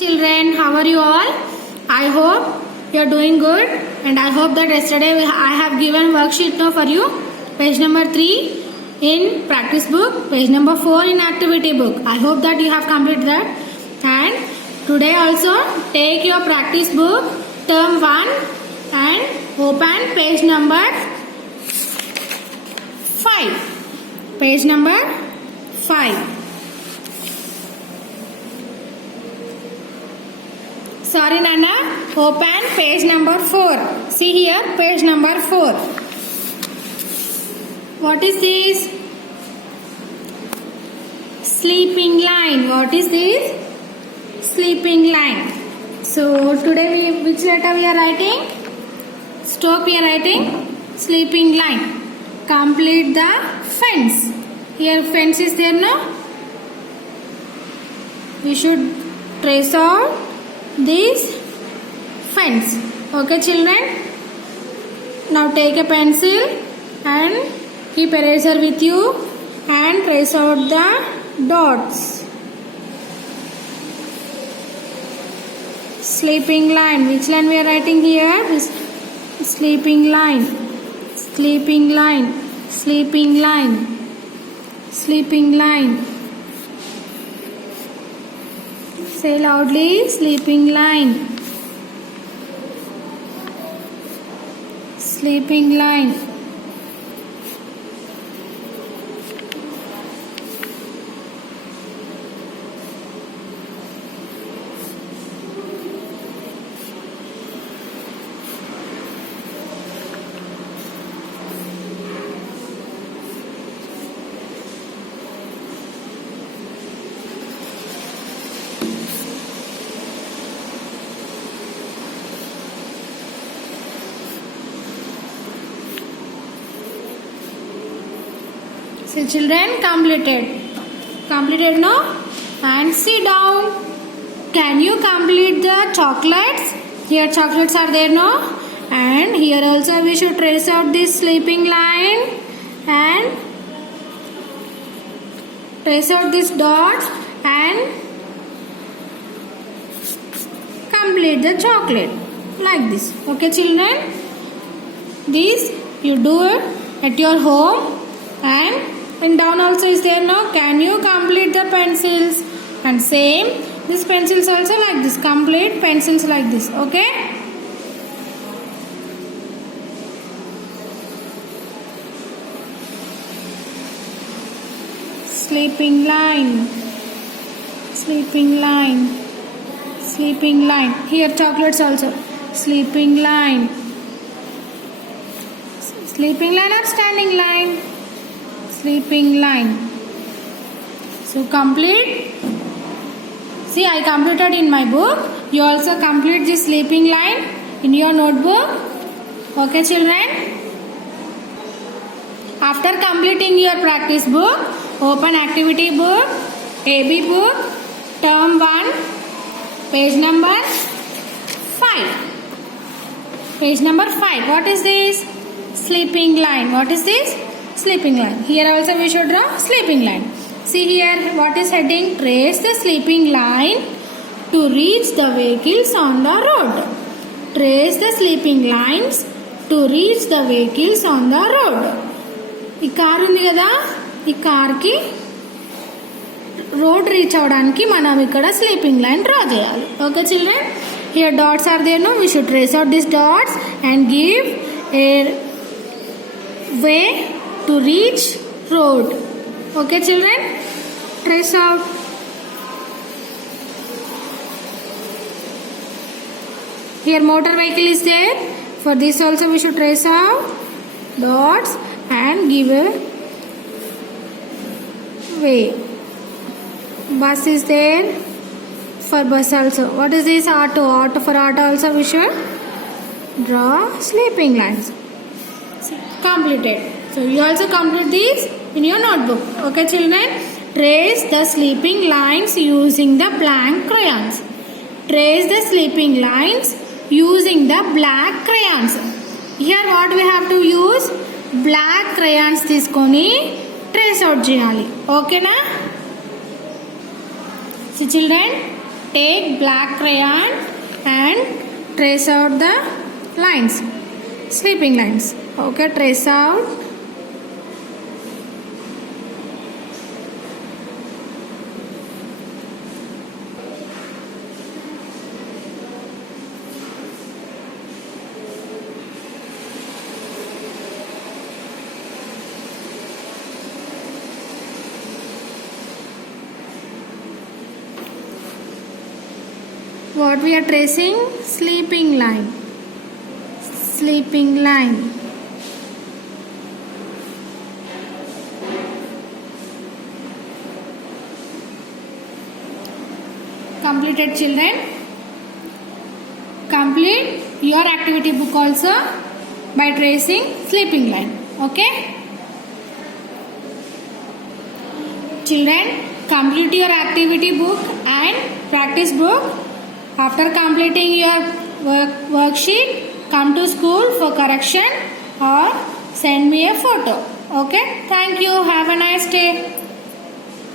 Children, how are you all? I hope you are doing good, and I hope that yesterday I have given worksheet now for you. Page number 3 in practice book, page number 4 in activity book. I hope that you have completed that. And today also take your practice book term 1 and open page number 5. Page number 5. Sorry Nana, open page number 4. See here, page number 4. What is this? Sleeping line. What is this? Sleeping line. So today which letter we are writing? Stop, we are writing sleeping line. Complete the fence. Here fence is there, no? We should trace out this fence. Okay children, now take a pencil and keep eraser with you and trace out the dots. Sleeping line. Which line we are writing here? This sleeping line. Sleeping line. Sleeping line. Sleeping line. Say loudly, sleeping line. Sleeping line. So children, completed no? And sit down. Can you complete the chocolates? Here chocolates are there, no? And here also we should trace out this sleeping line and trace out this dots and complete the chocolate like this. Okay children, this you do it at your home. And down also is there, no? Can you complete the pencils? And same, this pencils also like this. Complete pencils like this. Okay? Sleeping line. Sleeping line. Sleeping line. Here chocolates also. Sleeping line. Sleeping line or standing line? Sleeping line. So complete. See, I completed in my book. You also complete this sleeping line in your notebook. Okay children. After completing your practice book, open activity book, AB book, term 1, page number 5. Page number 5. What is this? Sleeping line. What is this? Sleeping line. Here also we should draw sleeping line. See here, what is heading? Trace the sleeping line to reach the vehicles on the road. Trace the sleeping lines to reach the vehicles on the road. ఈ car ఉంది కదా, ఈ car కి road reach అవడానికి మనం ఇక్కడ sleeping line draw చేయాలి. Okay children, here dots are there, no? We should trace out this dots and give a way to reach road. Okay children, trace out. Here motor vehicle is there. For this also we should trace out dots and give a way. Bus is there. For bus also. What is this? Auto. For auto also we should draw sleeping lines. Completed. So you also complete these in your notebook. Okay children, trace the sleeping lines using the blank crayons. Trace the sleeping lines using the black crayons. Here what we have to use? Black crayons తీసుకొని trace out చేయాలి. Okay na? So children, take black crayon and trace out the lines, sleeping lines. Okay, trace out. What we are tracing? Sleeping line. Sleeping line. Completed, children? Complete your activity book also by tracing sleeping line. Okay? Children, complete your activity book and practice book. After completing your worksheet, come to school for correction or send me a photo. Okay? Thank you. Have a nice day.